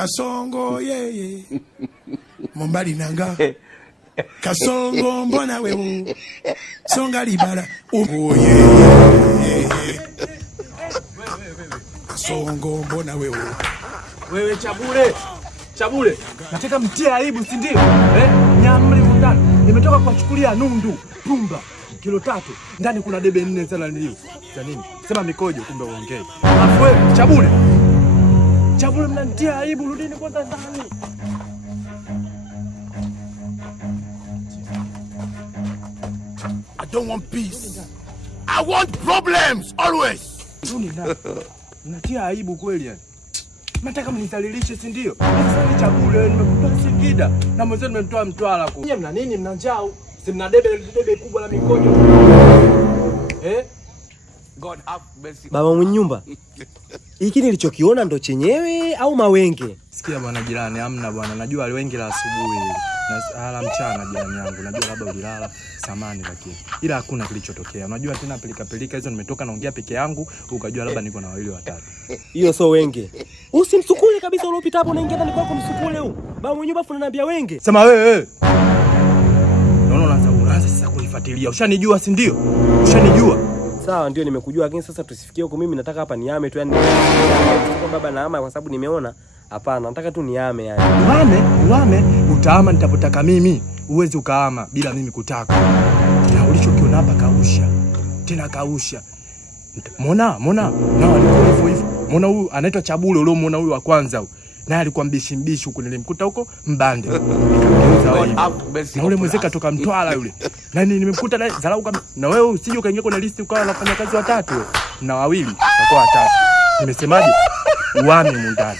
Kasongo yeye Mombali nanga Kasongo mbona wewe Songa libala yeye Kasongo mbona wewe Chabule nataka mtie aibu si ndio nyamli ndani nimetoka kuwachukulia nundu pumba kilo 3 ndani kuna debe 4 sana ndio za nini sema mikojo kumbe uongee afu wewe Chabule mnanitia aibu rudini kwanza ndani I don't want peace. I want problems always. Mnatia aibu kweli yani. Nataka mnizalilishe si ndio? Sasa ni Chabule nimekutoa Singida na mzee nimemtoa Mtwara huko. Nyie mna nini mna njaa? Si mna debe kubwa la mikojo. God have mercy. Baba mwenye nyumba. Hiki nilichokiona ndo chenyewe au mawenge? Sikia bwana jirani, hamna bwana. Najua wenge la asubuhi na ala mchana jirani yangu. Najua labda ulilala samani lakini. Ila hakuna kilichotokea. Unajua tena pelika hizo nimetoka naongea peke yangu, ukajua labda niko na wawili watatu. Hiyo sio wenge. Usimsukule kabisa uliopita hapo unaingia ndani kwako msukule huu. Baba mwenye nyumba unaniambia wenge. Sema wewe. Unaanza sasa kunifuatilia. Ushanijua si ndio? Ushanijua. Sawa ndio nimekujua lakini sasa tusifikie huko mimi nataka hapa niame tu yani kwa baba na ama kwa sababu nimeona hapana nataka tu niame yani. Uame utaama nitapotaka mimi uweze ukaama bila mimi kutaka. Na ulichokiona hapa kausha. Tena kausha. Muona na alikuwa hivyo. Muona huyu anaitwa Chabule ule muona huyu wa kwanza huyu. Naye alikuwa mbishi huko nilimkuta huko Mbande. Na ule mzee katoka Mtwara yule. Na nimemkuta naye dharau kama na wewe usije ukaingia kwenye listi ukawa unafanya kazi watatu na wawili utakuwa watatu. Nimesemaje? Uame mundani.